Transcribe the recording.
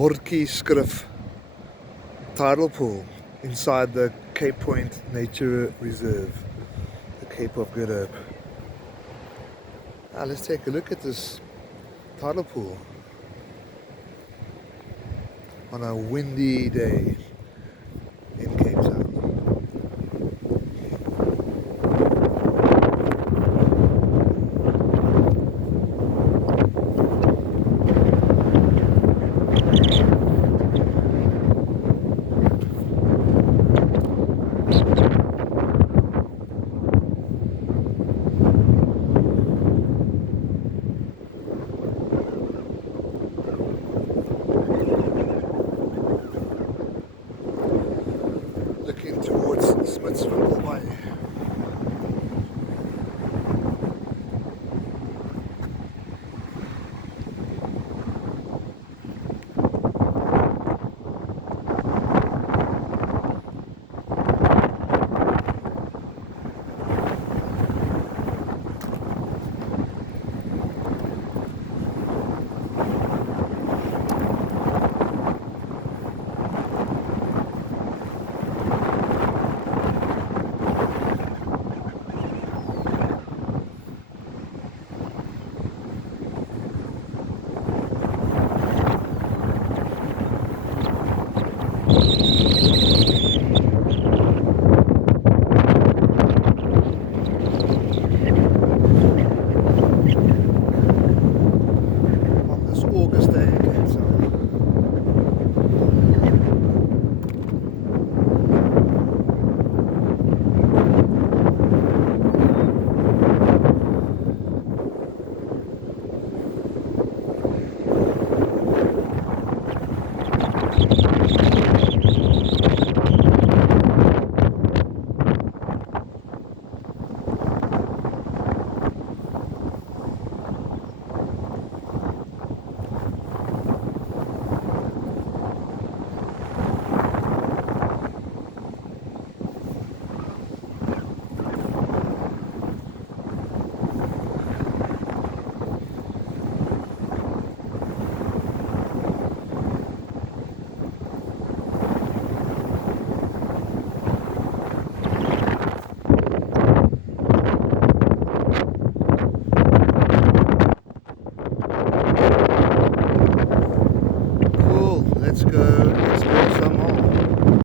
Bordjiesrif tidal pool inside the Cape Point Nature Reserve, the Cape of Good Hope. Now let's take a look at this tidal pool on a windy day in Cape Town. Looking towards Smithsville.